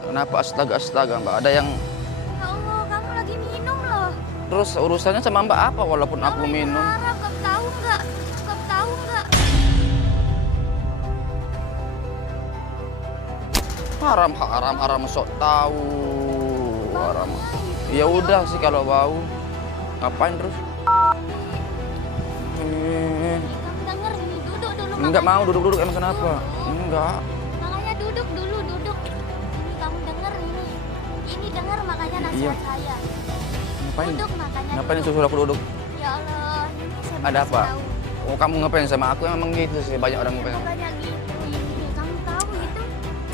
Kenapa astaga Mbak? Ada yang... Ya Allah, kamu lagi minum loh. Terus urusannya sama Mbak apa walaupun aku minum? Haram, kamu tahu nggak? Kamu tahu nggak? Haram sok tahu. Haram. Ya udah sih kalau bau. Ngapain terus? Kamu denger ini, duduk dulu. Enggak makanya. mau duduk-duduk emang kenapa? Enggak. Makanya duduk dulu, duduk. Ini kamu denger ini. Ini denger makanya nasihat Iya. saya. Ngapain? Duduk makanya. Ngapain duduk. suruh aku duduk? Ya Allah, ini saya Ada kasih apa? tahu. Oh kamu ngapain sama aku? Emang gitu sih banyak orang ngapain. Bukannya gitu ini. Kamu tahu itu?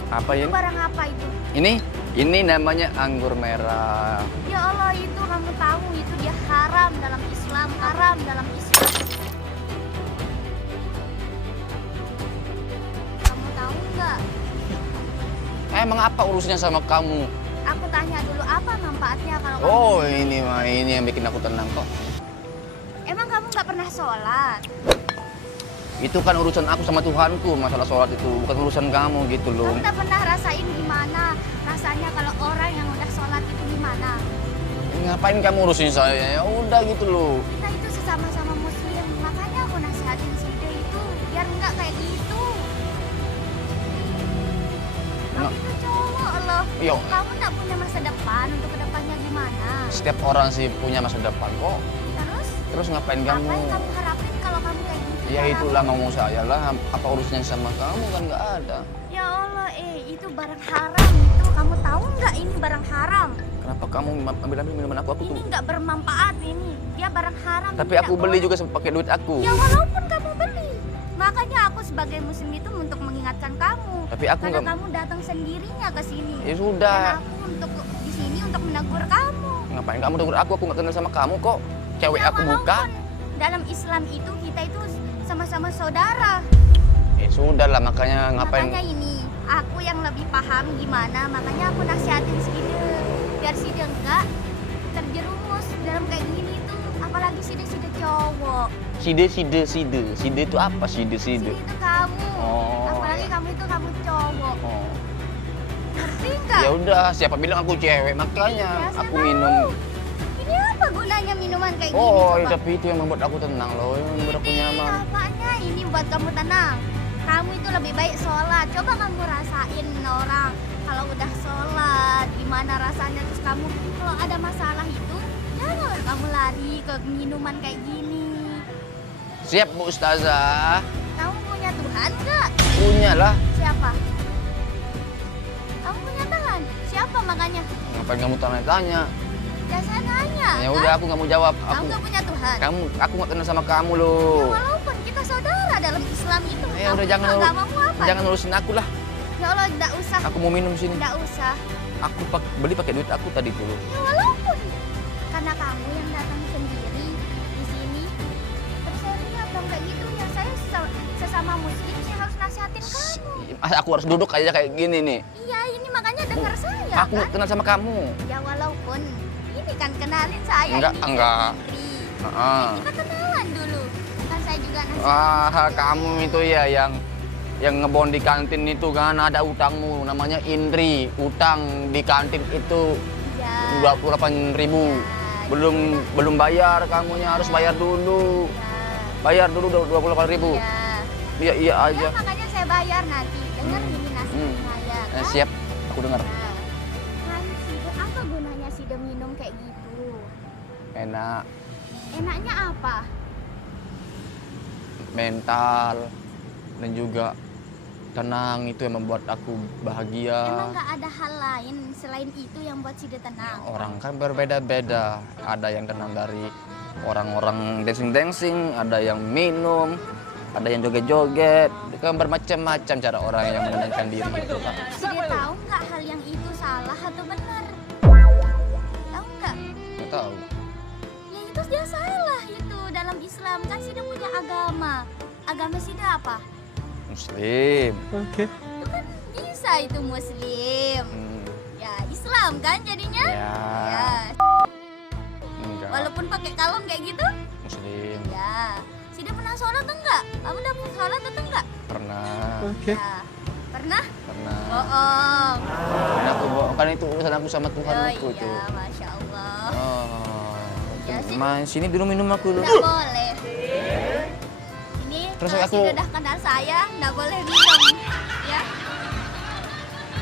Apa Itu ini? barang apa itu? Ini namanya anggur merah. Ya Allah, itu kamu tahu itu dia haram dalam Islam, haram dalam Islam. Kamu tahu nggak? Emang apa urusannya sama kamu? Aku tanya dulu apa manfaatnya kalau kamu Oh minum? ini yang bikin aku tenang kok. Emang kamu nggak pernah sholat? Itu kan urusan aku sama Tuhanku, masalah sholat itu bukan urusan kamu gitu loh. Kamu nggak pernah rasain gimana rasanya kalau orang yang udah sholat itu gimana? Ngapain kamu urusin saya? Ya udah gitu loh. Kita itu sesama-sama muslim, makanya aku nasihatin si Ide itu biar nggak kayak gitu. Kamu itu cowok loh. Yo. Kamu nggak punya masa depan untuk kedepannya gimana? Setiap orang sih punya masa depan kok. Terus Ngapain apa kamu? yang kamu harapin kalau kamu kayak gitu? Ya itulah ngomong saya lah. Apa urusannya sama kamu kan nggak ada. Ya Allah, itu barang haram itu. Kamu tahu nggak ini barang haram? Kenapa kamu ambil minuman aku? Aku tuh. Ini nggak bermanfaat ini. Dia barang haram. Tapi ini aku nggak beli boleh. juga pakai duit aku. Ya walaupun kamu beli. Makanya aku sebagai muslim itu untuk mengingatkan kamu. Tapi aku Karena nggak. kamu datang sendirinya ke sini. Ya sudah. Dan aku untuk di sini untuk menegur kamu. Ngapain kamu tegur aku? Aku nggak kenal sama kamu kok. Cewek Ya, aku bukan. walaupun dalam Islam itu kita itu sama-sama saudara. Ya sudah lah makanya ngapain? Makanya ini aku yang lebih paham gimana. Makanya aku nasihatin Side biar Side enggak terjerumus dalam kayak gini tuh. Apalagi Side cowok. Side itu apa? Side. Side itu kamu. Oh, Apalagi ya. kamu itu kamu cowok. Oh. Ngerti nggak? Ya udah, siapa bilang aku cewek? Makanya Iya, saya aku tahu. minum. Ini apa gunanya minuman kayak gini? Oh, coba? tapi itu yang membuat aku tenang loh, yang membuat aku nyaman. Apanya ini buat kamu tenang? Kamu itu lebih baik sholat. Coba kamu rasain orang kalau udah sholat gimana rasanya. Terus kamu kalau ada masalah itu jangan kamu lari ke minuman kayak gini. Siap Bu Ustazah. Kamu punya Tuhan nggak? Punya lah. Siapa? Kamu punya Tuhan? Siapa makanya? Ngapain kamu tanya-tanya? Ya saya nanya. Ya kan? udah aku nggak mau jawab. Kamu nggak punya Tuhan? Aku nggak kenal sama kamu Ya, loh. walaupun kita saudara dalam Islam itu. Ya udah jangan agamamu apa? jangan urusin aku lah. Ya Allah, enggak usah. Aku mau minum sini. Enggak usah. Aku beli pakai duit aku tadi tuh. Ya walaupun karena kamu yang datang sendiri di sini. Terus saya lihat dong kayak gitu ya, saya sesama muslim saya harus nasihatin kamu. Aku harus duduk aja kayak gini nih. Iya, ini makanya dengar saya Aku kan. nggak kenal sama kamu. Ya walaupun ini kan kenalin saya. Enggak, ini enggak. sendiri. Heeh. Kita kenalan dulu. Kan saya juga nasihatin. Wah, kamu itu ya yang ngebon di kantin itu kan ada utangmu namanya Indri. Utang di kantin itu Ya. 28.000. Ya, Belum bayar, kamunya harus bayar dulu. Ya. Bayar dulu 28.000. Ya. Iya Ya, aja. makanya saya bayar nanti. Dengar ini nasihat saya. Kan? Siap, aku dengar. Nah, kan Sida, apa gunanya Sida minum kayak gitu? Enak, Enaknya apa? mental dan juga tenang, itu yang membuat aku bahagia. Emang nggak ada hal lain selain itu yang buat Sida tenang? Orang kan berbeda-beda. Ada yang tenang dari orang-orang dancing-dancing, ada yang minum, ada yang joget-joget. Kan bermacam-macam cara orang yang menenangkan diri itu kan. Sida tahu nggak hal yang itu salah atau benar? Tahu nggak? Nggak tahu. Ya itu dia salah itu dalam Islam. Kan Sida punya agama. Agama Sida apa? Muslim. Itu kan bisa itu Muslim. Ya Islam kan jadinya? Ya. Ya. Enggak. Walaupun pakai kalung kayak gitu? Muslim. Ya. Sida pernah sholat atau enggak? Kamu udah pernah sholat atau enggak? Pernah. Ya. Pernah? Pernah. Bohong. Kan aku kan itu urusan aku sama Tuhanku itu. iya, Masya Allah. Oh. Ya, sih. Mas, sini dulu minum aku dulu. Nggak boleh. Ini Terus kalau aku- Sida udah kenal saya, nggak boleh minum. Ya.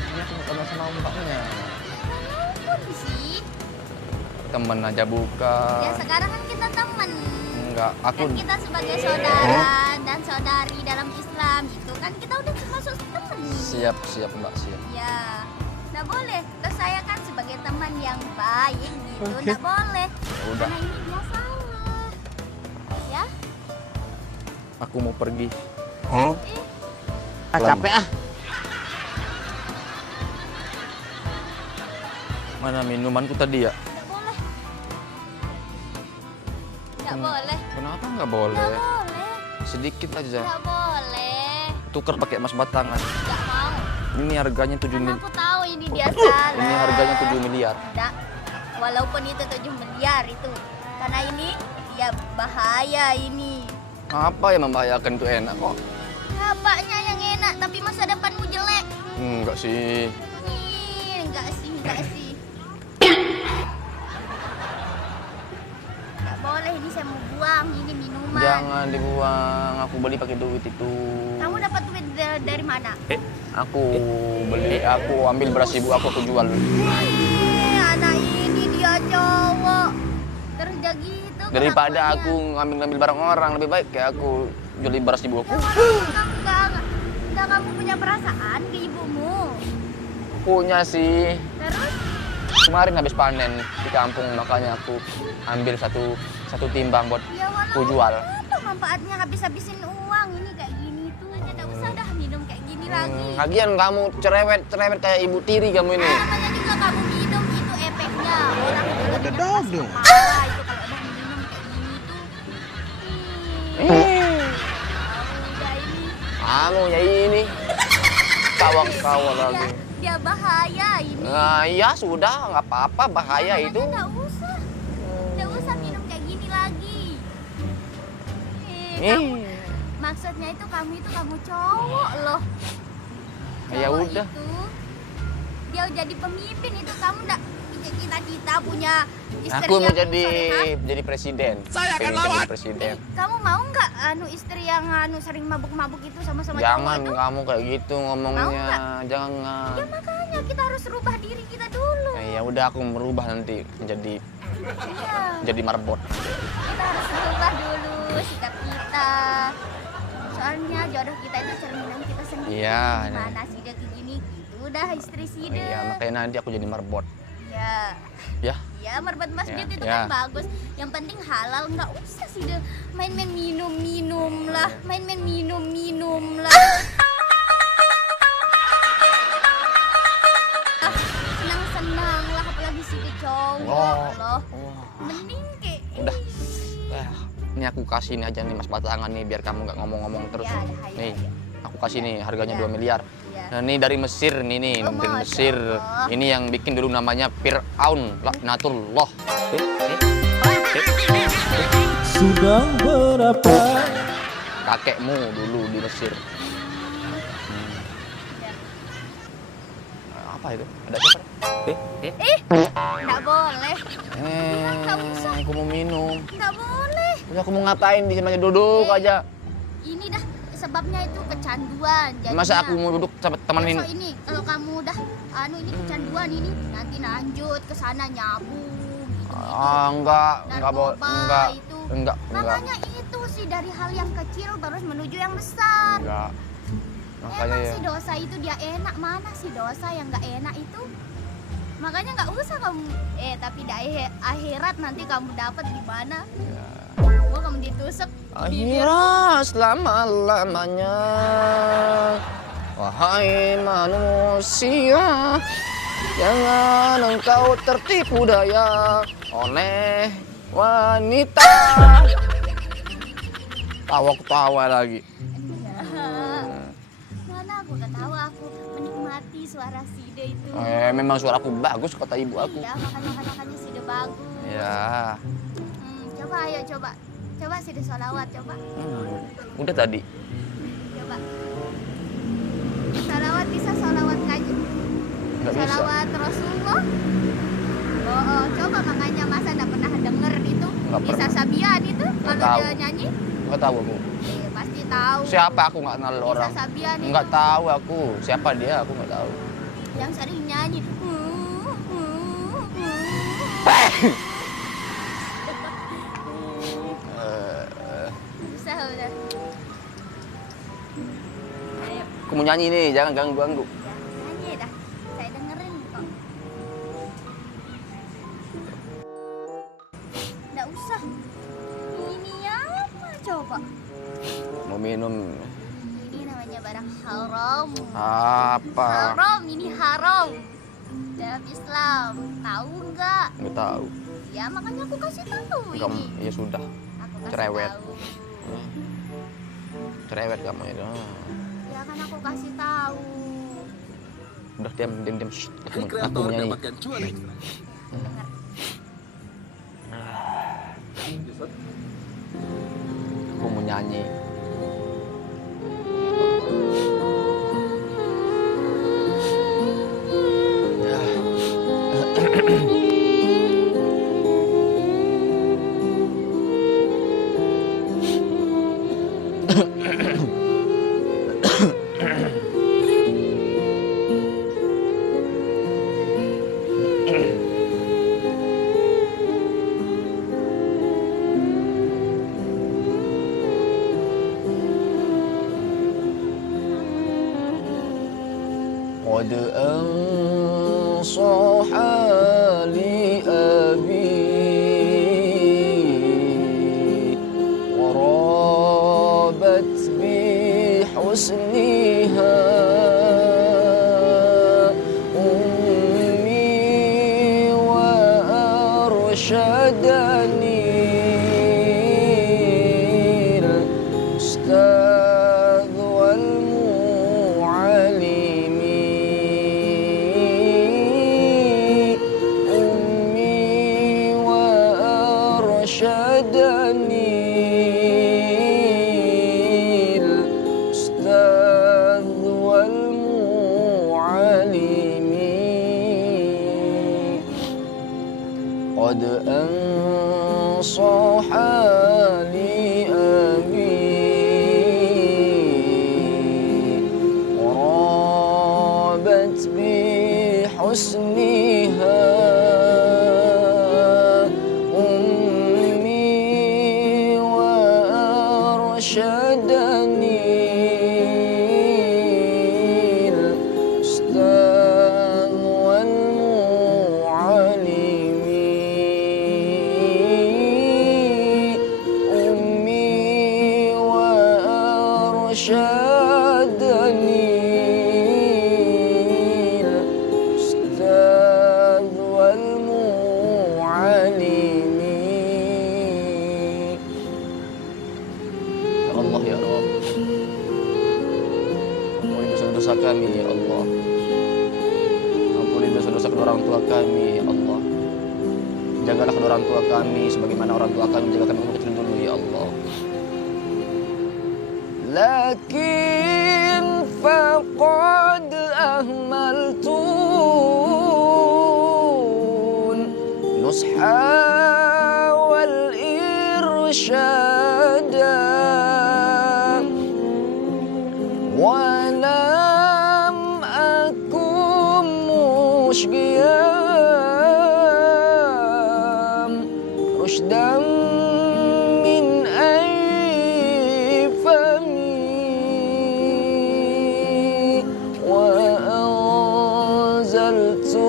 Ini aku mau sama mbaknya. Walaupun sih. Temen aja buka. Ya sekarang kan kita teman. Enggak, aku Kan kita sebagai saudara dan saudari dalam Islam itu kan kita udah termasuk teman nih. siap mbak, siap. Ya, nggak boleh. Terus saya kan sebagai teman yang baik gitu, nggak boleh. Udah, Karena ini dia salah. Ya, aku mau pergi. Capek ah. Mana minumanku tadi ya? nggak boleh. Nggak boleh. Kenapa nggak boleh? Nggak boleh. Sedikit aja. Nggak boleh. Tukar pakai emas batangan. Nggak mau. Ini harganya 7 Karena miliar. aku tahu ini dia salah. Ini harganya 7 miliar. Nggak. Walaupun itu 7 miliar itu. Karena ini ya bahaya ini. Apa yang membahayakan itu enak kok? Bapaknya yang enak, tapi masa depanmu jelek. Enggak sih. Enggak sih. Enggak boleh, ini saya mau buang, ini minuman. Jangan dibuang. Aku beli pakai duit itu. Kamu dapat duit dari mana? Aku beli, aku ambil beras ibu aku jual. Anak ini dia cowok. Terus dia gitu. Daripada kelakuannya. aku ngambil barang orang, lebih baik kayak aku jual beras ibu aku. Ya, walaupun kamu enggak kamu punya perasaan ke ibumu. Punya sih. Terus Kemarin habis panen di kampung, makanya aku ambil satu timbang buat ya aku walaupun jual. apa manfaatnya habis-habisin uang ini kayak gini tuh. Tidak usah dah minum kayak gini lagi. Lagian kamu cerewet kayak ibu tiri kamu ini. Namanya juga kamu minum itu efeknya. Orang itu Ada dong dong. kepala itu kalau udah minum kayak gini tuh. Udah ini. Kamu ya ini. Kawan-kawan lagi. Dia bahaya ini. Nah, iya sudah, nggak apa-apa, bahaya itu. Nggak usah. Nggak usah minum kayak gini lagi. Ih. Maksudnya itu kamu cowok loh. Ya Cowok udah. Itu, dia jadi pemimpin itu kamu nggak cita-cita punya istri Aku mau yang jadi solehah? presiden. Saya akan jadi presiden. Kamu mau nggak istri yang sering mabuk-mabuk itu sama-sama Jangan cowok itu? kamu kayak gitu ngomongnya. nggak? Jangan. Ya makanya kita harus rubah diri kita dulu. Ya udah aku merubah nanti menjadi Iya. marbot. Kita harus rubah dulu sikap kita. Soalnya jodoh kita itu cerminan kita sendiri. Iya. Gimana sih dia kayak gini gitu udah istri sih deh. Iya, makanya nanti aku jadi marbot. Ya. Ya. Ya, marbat masjid Ya, itu ya. kan bagus. Yang penting halal, nggak usah sih deh main-main minum-minum lah, main-main minum-minum lah. Senang-senang lah, apalagi sih dia cowok loh. Mending kayak Udah. Ini aku kasih ini aja nih mas batangan nih biar kamu nggak ngomong-ngomong terus. Ya, ada, ayo, Nih, ayo. aku kasih nih harganya Ya. 2 miliar. Ya. Nah, ini dari Mesir nih, Oh, dari Masya Mesir. Allah. Ini yang bikin dulu namanya Fir'aun, laknatullah. Sudah berapa? Kakekmu dulu di Mesir. Apa itu? Ada siapa? Nggak boleh, Nggak usah. Aku mau minum. nggak boleh. Terus aku mau ngapain di sini aja duduk aja. Ini dah sebabnya itu kecanduan. Jadinya. Masa aku mau duduk sama temenin? Besok ini kalau kamu udah ini kecanduan ini nanti lanjut ke sana nyabung gitu. Enggak boleh, Narkoba enggak, itu. Makanya itu sih dari hal yang kecil terus menuju yang besar. enggak. Makanya Emang ya. sih dosa itu dia enak, mana sih dosa yang nggak enak itu? Makanya nggak usah kamu tapi di akhirat nanti kamu dapat gimana? Oh, kamu ditusuk bibir. Akhirat selama-lamanya. Wahai manusia, jangan engkau tertipu daya oleh wanita. Tawa-tawa lagi. Mana aku ketawa, aku menikmati suara Side itu. Memang suaraku bagus kata ibu aku. Iya, makanya Side bagus. Ya, apa? Ayo coba. Coba sini sholawat coba. Udah tadi. Coba. Sholawat bisa sholawat kaji. Nggak bisa. Sholawat Rasulullah. Oh, coba makanya masa enggak pernah denger itu? Nggak Bisa pernah. Sabian itu kalau tahu. dia nyanyi? Nggak tahu aku. Pasti tahu. Siapa aku nggak kenal Bisa orang. Sabian itu. Nggak tahu aku. Siapa dia aku nggak tahu. Yang sering nyanyi. Susah udah. Ayo, Aku mau nyanyi nih, jangan ganggu-ganggu. nyanyi dah. Saya dengerin kok. Nggak usah. Ini apa coba? Mau minum Ini namanya barang haram. apa? Haram, ini haram. Dalam Islam. Tahu nggak? Nggak tahu. Ya makanya aku kasih tahu Kamu, ini. ya sudah. Aku kasih cerewet. tahu. Cerewet kamu itu. Ya kan aku kasih tahu. Udah diam, diam, diam. Shh, Hai aku kreator, mau nyanyi. dapatkan cuan ekstra. Dengar. Aku mau nyanyi. قد أنصح لأبي ورابت بحسنها أمي وأرشدني الأستاذ والمعلم أمي وأرشدني الأستاذ والمعلم قد أنصح لأبي ورابت بحسنها أمي وأرشدني الأستاذ والمعلم أمي وأرشدني الأستاذ والمعلم. Ya Allah ya Rabb, ampuni dosa-dosa kami ya Allah. Ampuni dosa-dosa kedua orang tua kami ya Allah. Jagalah kedua orang tua kami sebagaimana orang tua kami menjaga kami waktu kecil dulu ya Allah. Lakin faqad ahmaltun nusha wal irsyada wa lam akum mushqiyam rushdan min fami wa anzaltu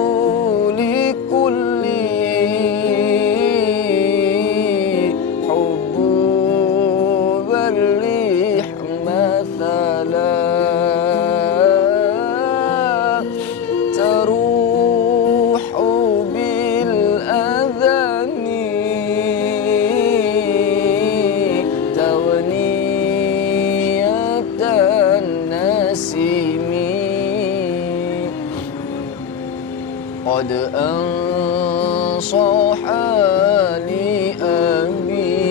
likulli hubbuban rih mathala taruhu bil adhani tawniyatan nasimi قد أنصح لأبي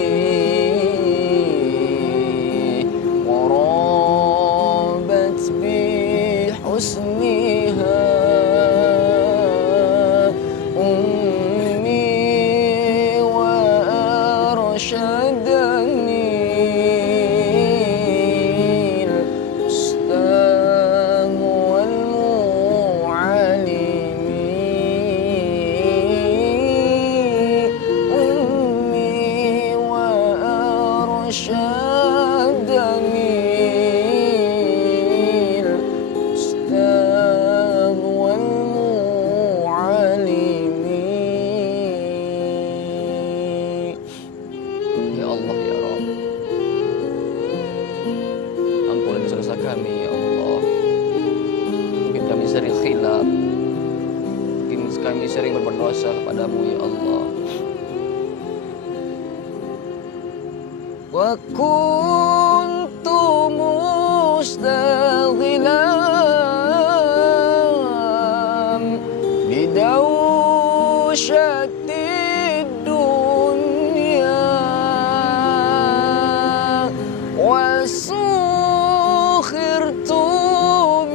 sering berbuat dosa kepadamu ya Allah. Wa kuntu mustaghilan bidawshatid dunya wa sukhirtu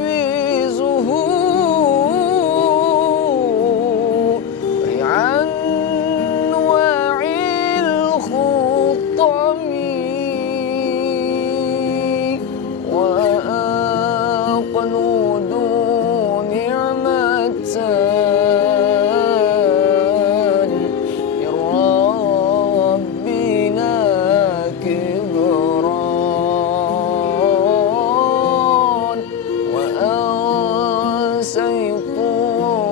bizuhuri anwa'il khutami wa aqnudu ni'matan min rabbina kibran wa ansaytu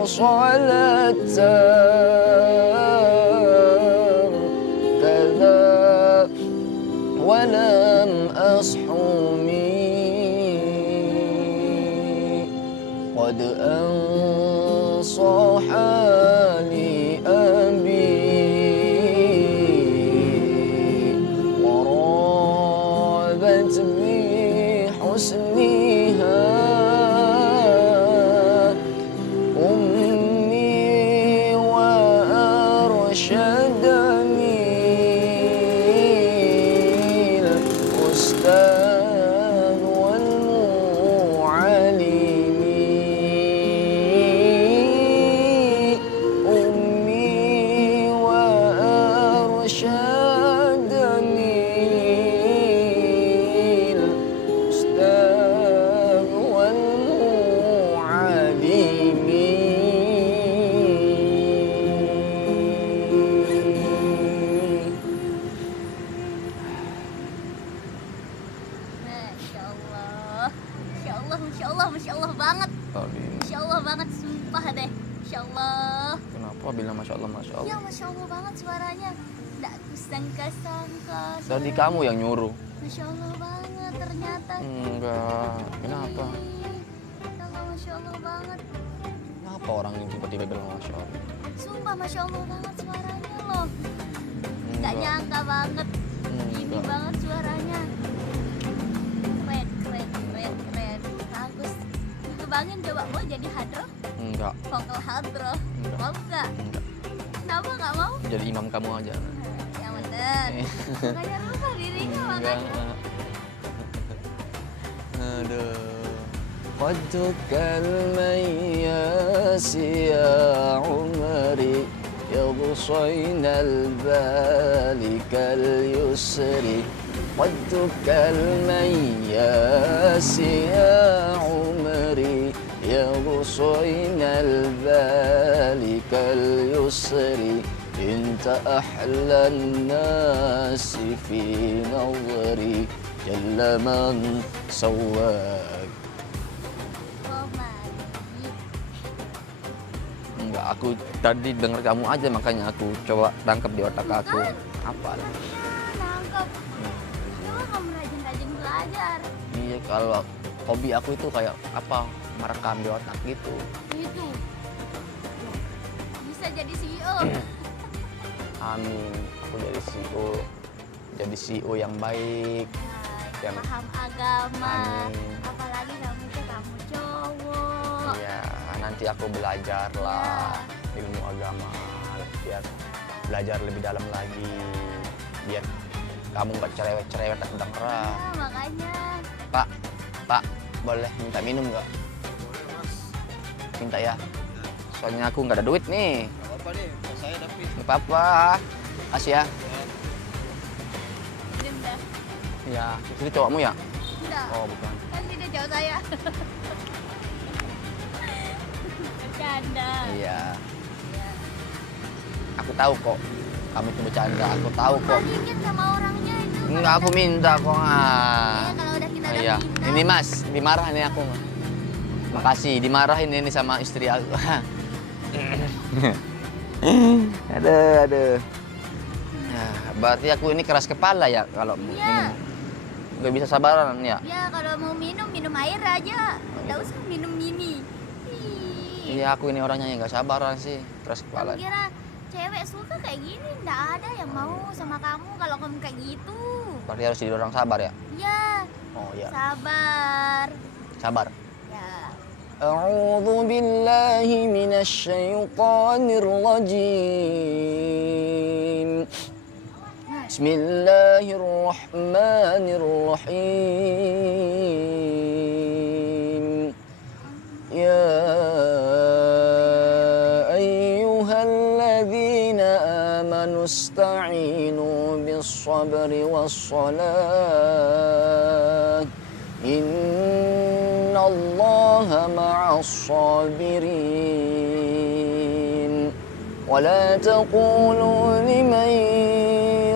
salatan kadha ولم أصحمي قد أنصح لي أبي ورابت بحسنها أمي وأرشدني الأستاذ والمعلم أمي وأرشدني الأستاذ والمعلم. Masya Allah banget. Tadi Masya Allah banget, sumpah deh. Masya Allah. kenapa bilang masya Allah masya Ya Allah? Masya Allah banget suaranya. Nggak kusangka-sangka. Tadi kamu yang nyuruh. Masya Allah banget ternyata. Enggak. Kenapa? Kalau Masya Allah banget. Kenapa orang ini tiba-tiba bilang masya Allah? Sumpah Masya Allah banget suaranya loh. Nggak Enggak. nyangka banget. Ini Enggak. banget suaranya. Keren, keren, keren, keren. Bagus. Kebangin coba mau jadi hadroh? Enggak. Vokal hadroh. Enggak. Mau nggak? Enggak. Kenapa nggak mau? Jadi imam kamu aja. Ya bener. Makanya rubah dirinya Enggak. makanya. Aduh. Qaduk al-mayyas ya umri يغصين البال كاليسر قدك المياس يا عمري يغصين البال كاليسر انت احلى الناس في نظري جل من سواك. Enggak, aku tadi dengar kamu aja makanya aku coba tangkap di otak aku. Apa? Nangkep. Coba kamu rajin-rajin belajar. Iya, kalau hobi aku itu kayak apa? Merekam di otak gitu. Itu. Bisa jadi CEO. Amin. Aku jadi CEO yang baik. Yang Paham agama. Amin. Apalagi kamu cowok. Iya, nanti aku belajar lah ilmu agama biar belajar lebih dalam lagi. Biar kamu nggak cerewet-cerewet dan kedengeran. Ya, makanya. Pak, boleh minta minum nggak? Minta ya. Soalnya aku nggak ada duit nih. Gak apa-apa nih, saya David. Nggak apa-apa. Kasih ya. Diam dah. Ya, itu cowokmu ya? Enggak. Oh, bukan. Kan tidak jauh saya. Bercanda. Iya. Ya. Aku tahu kok. Kamu itu bercanda. Aku tahu kok. Bagiin sama orangnya itu. Enggak, aku minta kok. Iya, kalau udah kita udah Iya. minta. Ini Mas, dimarahin nih aku. Makasih, dimarahin ini sama istri aku. Aduh. Nah, berarti aku ini keras kepala ya kalau Iya. minum. Gak bisa sabaran ya. Ya, kalau mau minum air aja. Enggak usah minum mini. Ih. Iya, aku ini orangnya yang gak sabaran sih. keras kepala. Kamu kira cewek suka kayak gini? Nggak ada yang mau sama kamu kalau kamu kayak gitu. Berarti harus jadi orang sabar ya? Ya, Oh iya. sabar. Sabar. Ya. A'udzu billahi minasyaitonir rajim. Bismillahirrahmanirrahim. Ya ayyuhalladzina amanu ista'inu bis-sabri was-salah. Innallaha ma'as-sabirin. ولا تقولوا لمن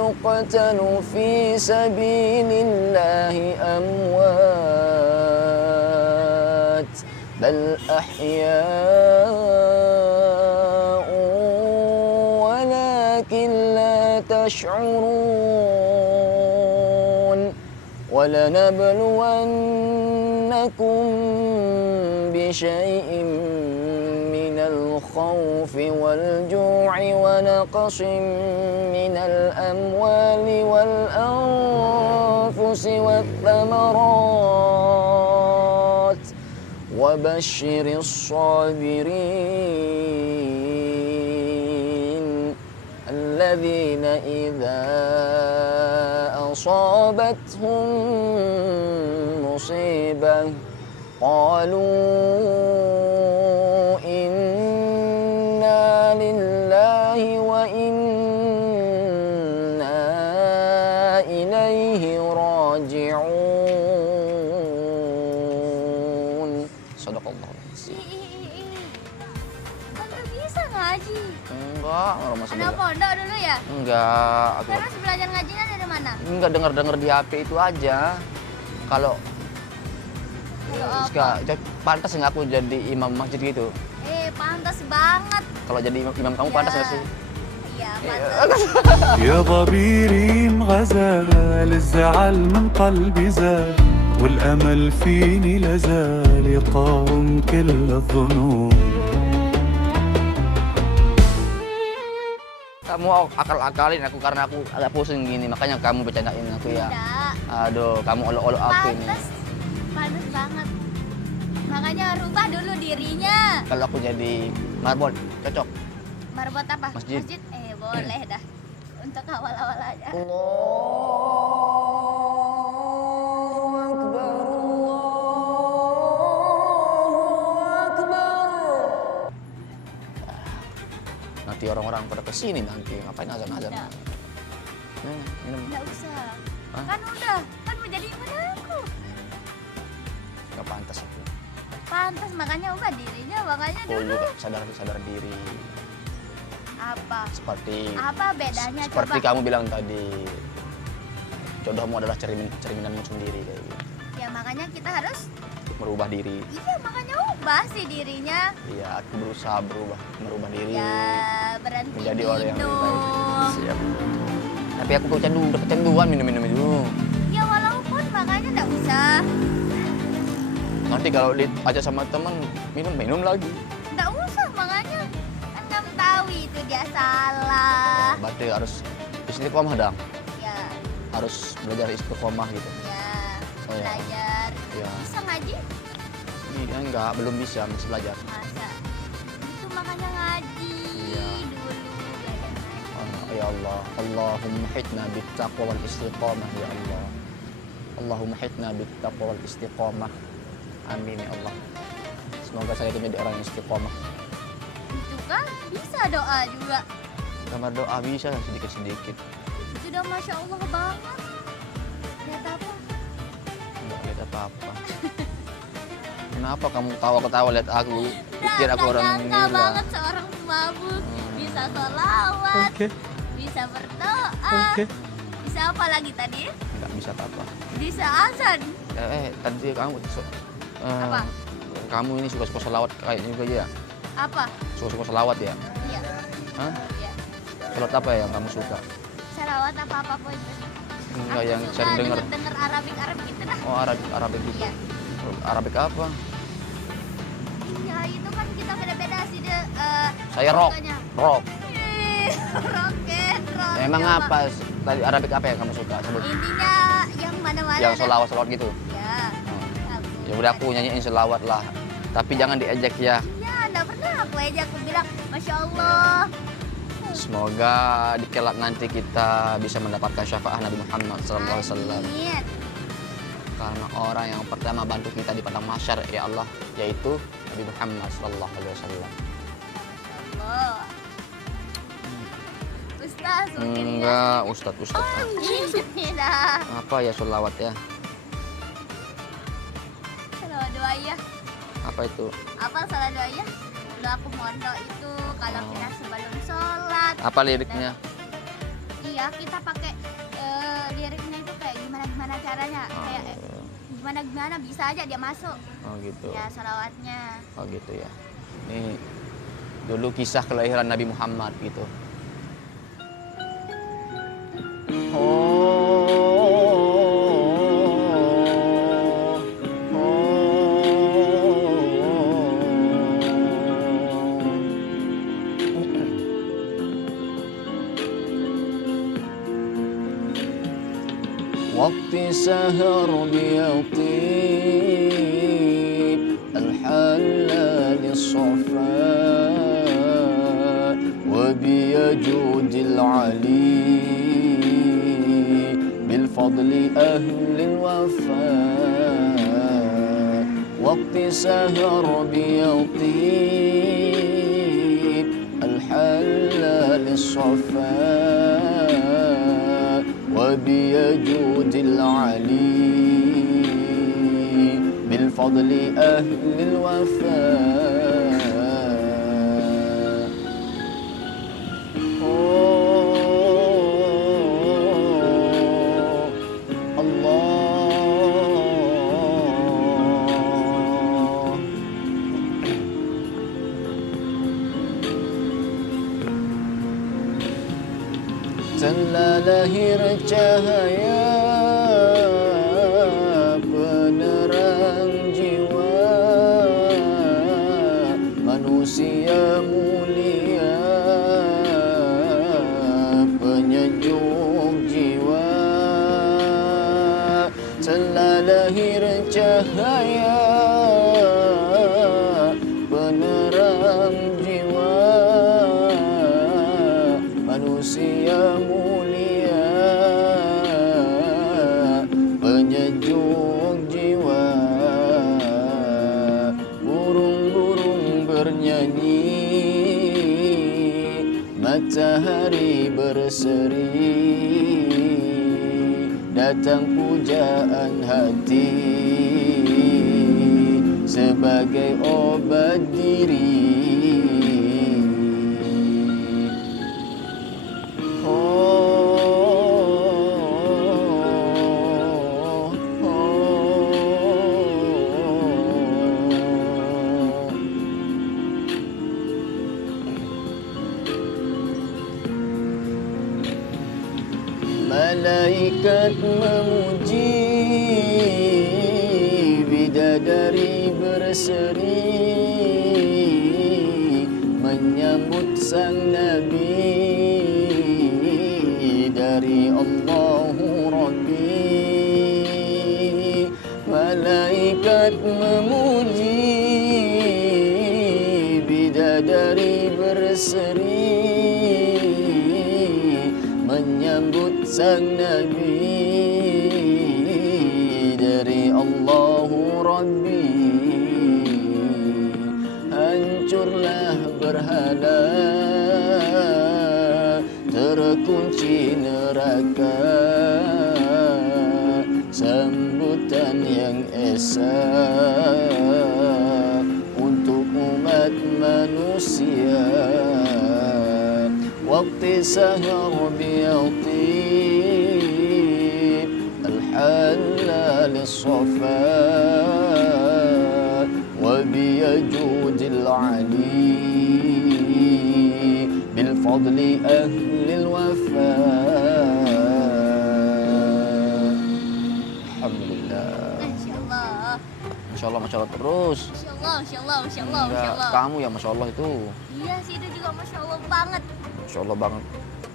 يقتل في سبيل الله أموات بل أحياء ولكن لا تشعرون ولنبلونكم بشيء من الخوف والجوع ونقص من الأموال والأنفس والثمرات وبشر الصابرين الذين إذا أصابتهم مصيبة قالوا إنا لله وإنا إليه راجعون. Sadaqallah. Kamu bisa ngaji? Enggak, rumah Anak sebelah. pondok dulu ya? Enggak, aku Terus belajar ngajinya dari mana? enggak denger di HP itu aja. Kalau Kalau apa? pantas nggak aku jadi imam masjid gitu? Pantas banget. Kalau jadi imam kamu pantas nggak sih? Iya, pantas. يا ضبيري غزال الزعل من قلبي زال والأمل فيني لازال يقاوم كل الظنون. Kamu akal-akalin aku karena aku agak pusing gini, makanya kamu bercandain aku ya. Tidak. Aduh, kamu olok-olok aku ini. Pantas banget. Makanya rubah dulu dirinya. Kalau aku jadi marbot, cocok. Marbot apa? Masjid. Boleh dah. Untuk awal-awal aja. Allahu Akbar, Allahu Akbar. Nanti orang-orang pada kesini nanti, ngapain azan-azan? Tidak. Minum. Nggak usah. Hah? Kan udah. Kan mau jadi ibu aku. Gak pantas aku. Pantas, makanya ubah dirinya. Makanya Aku dulu. juga sadar diri. Apa? Apa bedanya seperti coba? kamu bilang tadi, jodohmu adalah cerminanmu sendiri kayak gitu. Ya makanya kita harus. Merubah diri. Iya, makanya ubah sih dirinya. Iya, aku berusaha merubah diri. Ya, berhenti Menjadi orang yang lebih baik. minum. Siap. Tapi aku kecanduan minum itu. Ya walaupun makanya nggak usah. Nanti kalau diajak sama teman minum lagi. Nggak usah, makanya kan kamu tahu itu dia salah. Berarti harus istiqomah dong. Ya, Harus belajar istiqomah gitu. ya, Oh, ya. belajar. Iya. Bisa ngaji? Iya enggak, belum bisa masih belajar. Masa? Itu makanya ngaji Iya. dulu. Belajar ngaji. Oh, ya Allah, Allahumma hitna bittaqwa wal istiqamah ya Allah. Allahumma hitna bittaqwa wal istiqamah. Amin ya Allah. Semoga saya menjadi orang yang istiqomah. Itu kan bisa doa juga. Kamar doa bisa sedikit-sedikit. Sudah Masya Allah banget. Lihat apa? Enggak lihat apa-apa. Kenapa kamu ketawa-ketawa lihat aku? Pikir aku orang Nyangka gila. banget seorang mabuk. Bisa sholawat, bisa berdoa, bisa apa lagi tadi? Enggak bisa apa-apa. Bisa azan. Tadi kamu Apa? Kamu ini suka-suka selawat kayaknya juga ya? Apa? Suka-suka selawat ya? Iya. Hah? Iya. Selawat apa yang kamu suka? Sholawat apa pun. Enggak yang sering dengar. Dengar Arabik itu dah. Oh, Arabik gitu. Iya. Arabik apa? Iya, itu kan kita beda-beda sih deh. Saya rock. Sukanya? Rock. Rock and roll. Emang Coba. apa? Tadi Arabik apa yang kamu suka? Sebut. Intinya yang mana-mana. Yang dah. selawat-selawat gitu. Ya. Ya udah aku nyanyiin selawat lah. Tapi jangan diejek ya. Ya, enggak pernah aku aja aku bilang, Masya Allah. Semoga di kelak nanti kita bisa mendapatkan syafaat Nabi Muhammad SAW. Amin. Karena orang yang pertama bantu kita di padang mahsyar ya Allah, yaitu Nabi Muhammad SAW. Allah. Ustaz, mungkin ya. Enggak, Ustadz. Tidak. Apa ya selawat ya? Salah doa ya. Apa itu? Apa salah doa ya? Dulu aku mondok itu kalau kita sebelum sholat. Apa liriknya? Iya, kita pakai liriknya itu kayak gimana caranya. Kayak gimana bisa aja dia masuk. Oh gitu. Ya, salawatnya. Oh gitu ya. Ini dulu kisah kelahiran Nabi Muhammad gitu. وقت سهر بيطيب الحلال الصفاء وبيجود العلي بالفضل أهل الوفاء وقت سهر بيطيب الحلال الصفاء وبيجود العلي بالفضل أهل الوفاء الله telah lahir cahaya penerang jiwa manusia mulia penyejuk jiwa telah lahir cahaya penerang jiwa manusia mulia penyejuk jiwa burung-burung bernyanyi matahari berseri datang pujaan hati sebagai obat diri. Malaikat memuji bidadari berseri menyambut sang Nabi dari Allahu Rabbi. Malaikat memuji bidadari berseri menyambut sang Nabi dari Allahu Rabbi. Hancurlah berhala terkunci neraka sambutan yang esa untuk umat manusia. وقت سهر بيطيب الحلال الصفاء وبيجود العلي بالفضل أهل الوفاء. الحمد لله. Masya Allah. Masya Masya Allah terus. Masya Allah, Masya Allah, Masya Allah, Masya Enggak, Allah. kamu ya Masya Allah itu. Iya sih, itu juga Masya Allah banget. Masya Allah banget.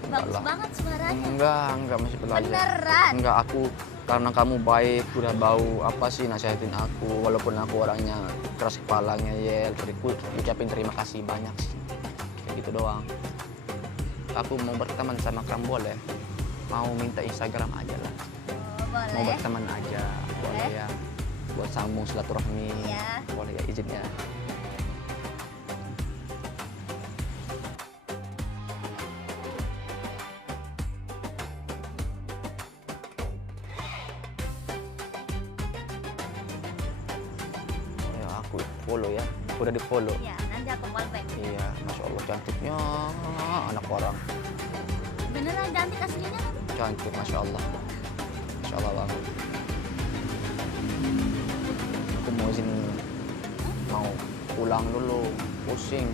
Bagus Alah. banget suaranya. Enggak masih belajar. Beneran. Enggak, aku karena kamu baik, udah bau apa sih nasihatin aku, walaupun aku orangnya keras kepalanya ya, aku ucapin terima kasih banyak sih. Kayak gitu doang. Aku mau berteman sama kamu boleh? Mau minta Instagram aja lah. Oh, Mau boleh. berteman aja, boleh ya. Buat sambung silaturahmi. Iya. Boleh ya izinnya. Ya aku follow ya. Aku udah di follow. Iya, nanti aku call back. Iya, Masya Allah cantiknya anak orang. Beneran cantik aslinya. Cantik, Masya Allah. Masya Allah banget. Aku mau izin, mau pulang dulu, pusing.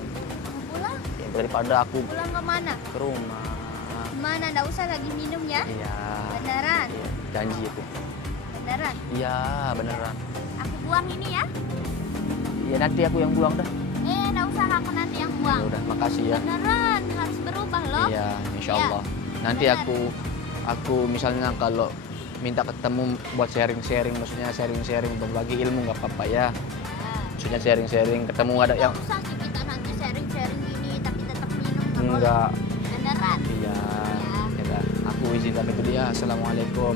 Mau pulang? Ya, daripada aku Pulang ke mana? ke rumah. Mana? Nggak usah lagi minum ya? Iya. Beneran? Iya, janji itu. Beneran? Iya, beneran. Aku buang ini ya? Iya, nanti aku yang buang dah. Nggak usah aku nanti yang Ya buang. udah, makasih ya. Beneran, harus berubah loh. Iya, insya Iya. Allah. Nanti Bener. aku misalnya kalau minta ketemu buat sharing-sharing, maksudnya sharing-sharing berbagi ilmu nggak apa-apa ya. Nah, Maksudnya sharing-sharing, ketemu ada yang nggak usah sih kita nanti sharing-sharing gini tapi tetap minum nggak boleh. enggak. Beneran? Iya. Iya. Ya udah, aku izin sampai itu dia. Assalamualaikum.